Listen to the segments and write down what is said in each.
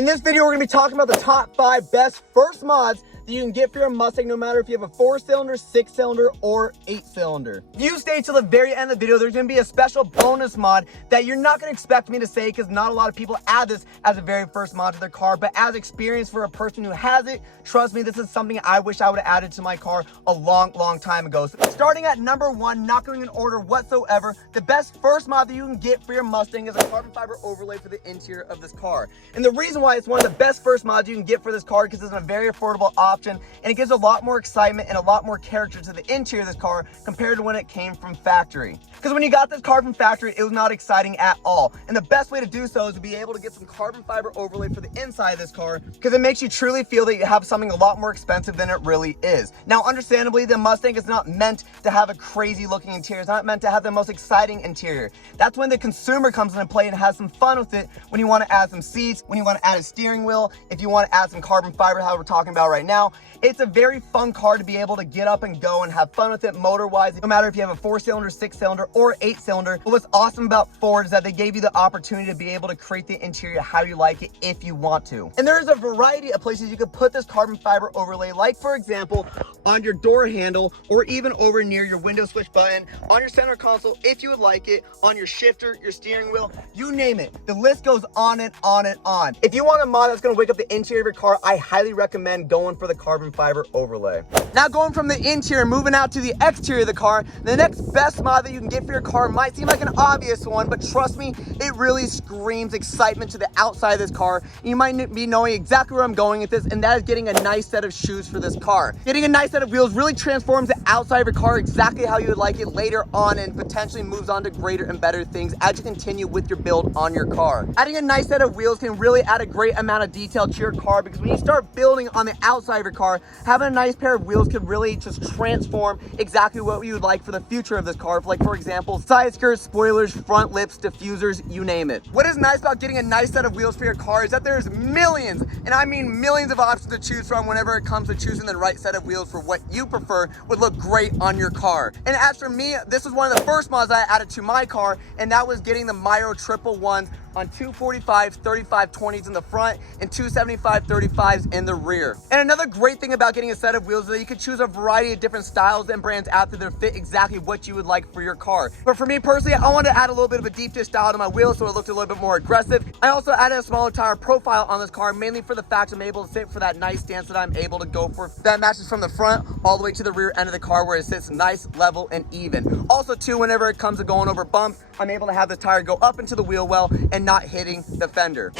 In this video, we're going to be talking about the top 5 best first mods that you can get for your Mustang, no matter if you have a 4-cylinder, 6-cylinder, or 8-cylinder. If you stay till the very end of the video, there's going to be a special bonus mod that you're not going to expect me to say because not a lot of people add this as a very first mod to their car, but as experience for a person who has it, trust me, this is something I wish I would have added to my car a long time ago. So starting at number 1, not going in order whatsoever, the best first mod that you can get for your Mustang is a carbon fiber overlay for the interior of this car. And the reason why it's one of the best first mods you can get for this car because it's a very affordable option and it gives a lot more excitement and a lot more character to the interior of this car compared to when it came from factory. Because when you got this car from factory, it was not exciting at all. And the best way to do so is to be able to get some carbon fiber overlay for the inside of this car because it makes you truly feel that you have something a lot more expensive than it really is. Now, understandably, the Mustang is not meant to have a crazy looking interior. It's not meant to have the most exciting interior. That's when the consumer comes into play and has some fun with it when you want to add some seats, when you want to add a steering wheel, if you want to add some carbon fiber, how we're talking about right now. It's a very fun car to be able to get up and go and have fun with it motor-wise, no matter if you have a 4-cylinder, 6-cylinder, or 8-cylinder. But what's awesome about Ford is that they gave you the opportunity to be able to create the interior how you like it if you want to. And there's a variety of places you could put this carbon fiber overlay, like for example, on your door handle, or even over near your window switch button, on your center console, if you would like it, on your shifter, your steering wheel, you name it. The list goes on and on and on. If you want a mod that's gonna wake up the interior of your car, I highly recommend going for the carbon fiber overlay. Now going from the interior, moving out to the exterior of the car, the next best mod that you can get for your car might seem like an obvious one, but trust me, it really screams excitement to the outside of this car. You might be knowing exactly where I'm going with this, and that is getting a nice set of shoes for this car. Getting a nice set of wheels really transforms the outside of your car exactly how you would like it later on and potentially moves on to greater and better things as you continue with your build on your car. Adding a nice set of wheels can really add a great amount of detail to your car because when you start building on the outside of your car, having a nice pair of wheels could really just transform exactly what you would like for the future of this car. Like for example, side skirts, spoilers, front lips, diffusers, you name it. What is nice about getting a nice set of wheels for your car is that there's millions, and I mean millions of options to choose from whenever it comes to choosing the right set of wheels for what you prefer would look great on your car. And as for me, this was one of the first mods I added to my car, and that was getting the MIRO triple ones on 245 3520s in the front and 275 35s in the rear. And another great thing about getting a set of wheels is that you can choose a variety of different styles and brands out there that fit exactly what you would like for your car. But for me personally, I wanted to add a little bit of a deep dish style to my wheels so it looked a little bit more aggressive. I also added a smaller tire profile on this car, mainly for the fact I'm able to sit for that nice stance that I'm able to go for that matches from the front all the way to the rear end of the car where it sits nice, level, and even. Also too, whenever it comes to going over bumps, I'm able to have the tire go up into the wheel well and not hitting the fender.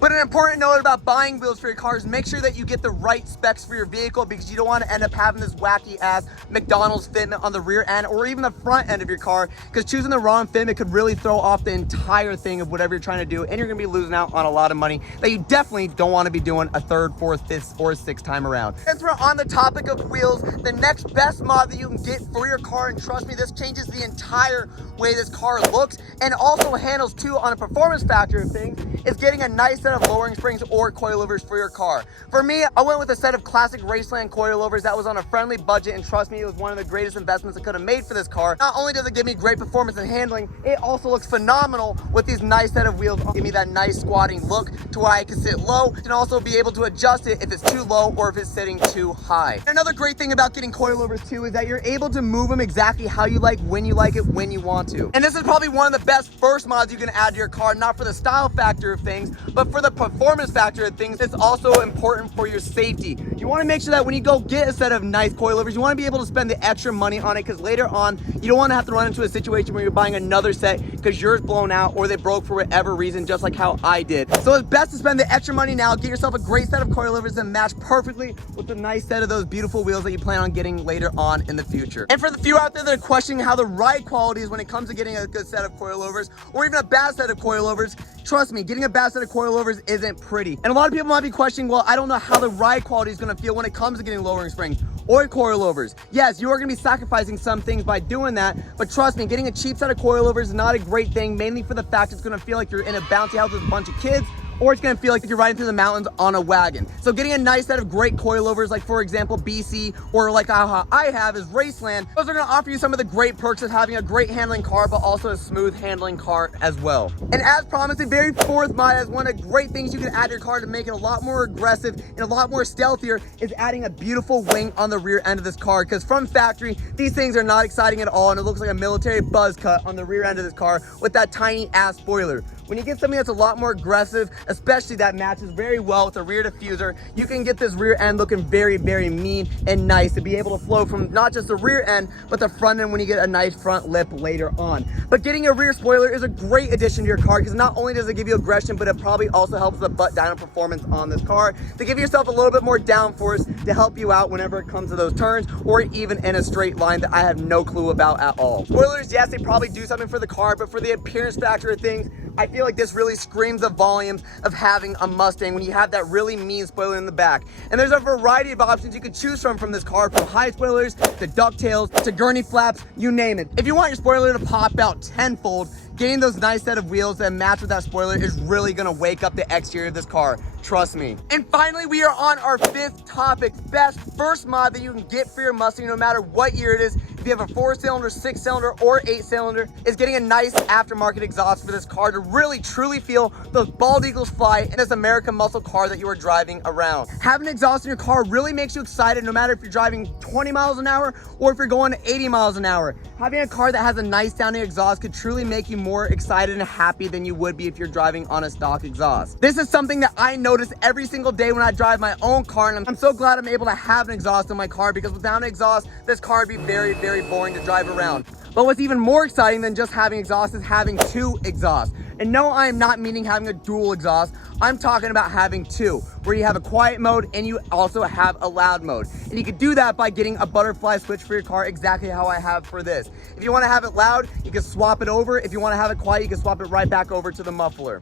But an important note about buying wheels for your car is make sure that you get the right specs for your vehicle because you don't want to end up having this wacky ass McDonald's fitment on the rear end or even the front end of your car, because choosing the wrong fitment could really throw off the entire thing of whatever you're trying to do, and you're going to be losing out on a lot of money that you definitely don't want to be doing a third, fourth, fifth, or sixth time around. Since we're on the topic of wheels, the next best mod that you can get for your car, and trust me, this changes the entire way this car looks and also handles too on a performance factor of things, is getting a nice set of lowering springs or coilovers for your car. For me, I went with a set of classic Raceland Coilovers that was on a friendly budget, and trust me, it was one of the greatest investments I could have made for this car. Not only does it give me great performance and handling, it also looks phenomenal with these nice set of wheels. Give me that nice squatting look to where I can sit low and also be able to adjust it if it's too low or if it's sitting too high. And another great thing about getting coilovers too is that you're able to move them exactly how you like, when you like it, when you want to. And this is probably one of the best first mods you can add to your car, not for the style factor of things, but for the performance factor of things. It's also important for your safety. You want to make sure that when you go get a set of nice coilovers, you want to be able to spend the extra money on it because later on, you don't want to have to run into a situation where you're buying another set because yours blown out or they broke for whatever reason, just like how I did. So it's best to spend the extra money now, get yourself a great set of coilovers that match perfectly with the nice set of those beautiful wheels that you plan on getting later on in the future. And for the few out there that are questioning how the ride quality is when it comes to getting a good set of coilovers or even a bad set of coilovers, trust me, getting a bad set of coilovers isn't pretty. And a lot of people might be questioning, well, I don't know how the ride quality is going to feel when it comes to getting lowering springs or coilovers. Yes, you are going to be sacrificing some things by doing that, but trust me, getting a cheap set of coilovers is not a great thing, mainly for the fact it's going to feel like you're in a bouncy house with a bunch of kids, or it's gonna feel like you're riding through the mountains on a wagon. So getting a nice set of great coilovers, like for example, BC, or like I have is Raceland, those are gonna offer you some of the great perks of having a great handling car, but also a smooth handling car as well. And as promised, the very fourth mod is one of the great things you can add to your car to make it a lot more aggressive and a lot more stealthier is adding a beautiful wing on the rear end of this car, because from factory, these things are not exciting at all, and it looks like a military buzz cut on the rear end of this car with that tiny ass spoiler. When you get something that's a lot more aggressive, especially that matches very well with the rear diffuser, you can get this rear end looking very, very mean and nice to be able to flow from not just the rear end, but the front end when you get a nice front lip later on. But getting a rear spoiler is a great addition to your car, because not only does it give you aggression, but it probably also helps the butt dyno performance on this car to give yourself a little bit more downforce to help you out whenever it comes to those turns, or even in a straight line that I have no clue about at all. Spoilers, yes, they probably do something for the car, but for the appearance factor of things, I feel like this really screams the volumes of having a Mustang when you have that really mean spoiler in the back. And there's a variety of options you could choose from this car, from high spoilers to ducktails to gurney flaps, you name it. If you want your spoiler to pop out tenfold, getting those nice set of wheels that match with that spoiler is really gonna wake up the exterior of this car. Trust me. And finally, we are on our fifth topic, best first mod that you can get for your Mustang no matter what year it is. If you have a 4-cylinder, 6-cylinder, or 8-cylinder, is getting a nice aftermarket exhaust for this car to really truly feel those bald eagles fly in this American muscle car that you are driving around. Having exhaust in your car really makes you excited no matter if you're driving 20 miles an hour or if you're going 80 miles an hour. Having a car that has a nice sounding exhaust could truly make you more excited and happy than you would be if you're driving on a stock exhaust. This is something that I notice every single day when I drive my own car, and I'm so glad I'm able to have an exhaust in my car, because without an exhaust, this car would be very, very boring to drive around. But what's even more exciting than just having exhaust is having two exhausts. And no, I am not meaning having a dual exhaust. I'm talking about having two, where you have a quiet mode and you also have a loud mode. And you can do that by getting a butterfly switch for your car, exactly how I have for this. If you want to have it loud, you can swap it over. If you want to have it quiet, you can swap it right back over to the muffler.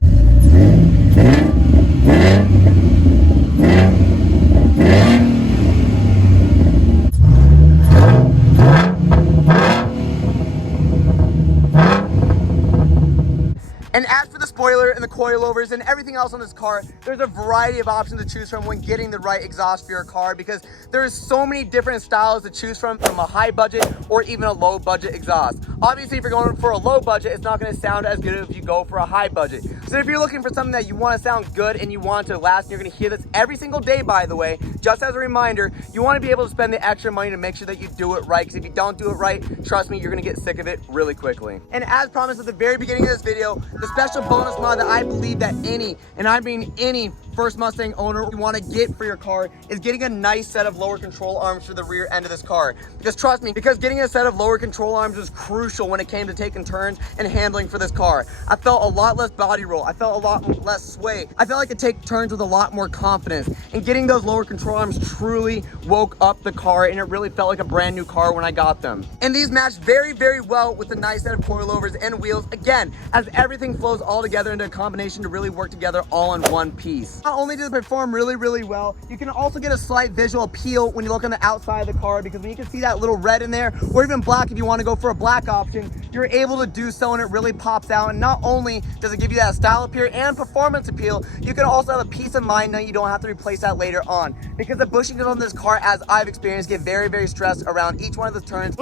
And as for the spoiler and the coilovers and everything else on this car, there's a variety of options to choose from when getting the right exhaust for your car, because there's so many different styles to choose from a high budget or even a low budget exhaust. Obviously, if you're going for a low budget, it's not going to sound as good if you go for a high budget. So if you're looking for something that you want to sound good and you want to last, and you're going to hear this every single day, by the way, just as a reminder, you want to be able to spend the extra money to make sure that you do it right, because if you don't do it right, trust me, you're going to get sick of it really quickly. And as promised at the very beginning of this video, the special bonus mod that I believe that any, and I mean any, first Mustang owner you want to get for your car is getting a nice set of lower control arms for the rear end of this car. Because trust me, because getting a set of lower control arms was crucial when it came to taking turns and handling for this car. I felt a lot less body roll. I felt a lot less sway. I felt like I could take turns with a lot more confidence. And getting those lower control arms truly woke up the car, and it really felt like a brand new car when I got them. And these matched very, very well with the nice set of coilovers and wheels, again, as everything flows all together into a combination to really work together all in one piece. Not only does it perform really, really well, you can also get a slight visual appeal when you look on the outside of the car, because when you can see that little red in there, or even black if you want to go for a black option, you're able to do so and it really pops out. And not only does it give you that style appeal and performance appeal, you can also have a peace of mind knowing you don't have to replace that later on. Because the bushings on this car, as I've experienced, get very, very stressed around each one of the turns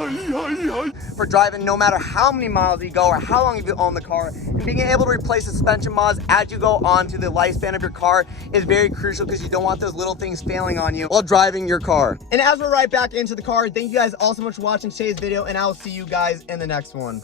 for driving no matter how many miles you go or how long you own the car. And being able to replace suspension mods as you go on to the lifespan of your car is very crucial, because you don't want those little things failing on you while driving your car. And as we're right back into the car, thank you guys all so much for watching today's video, and I will see you guys in the next one.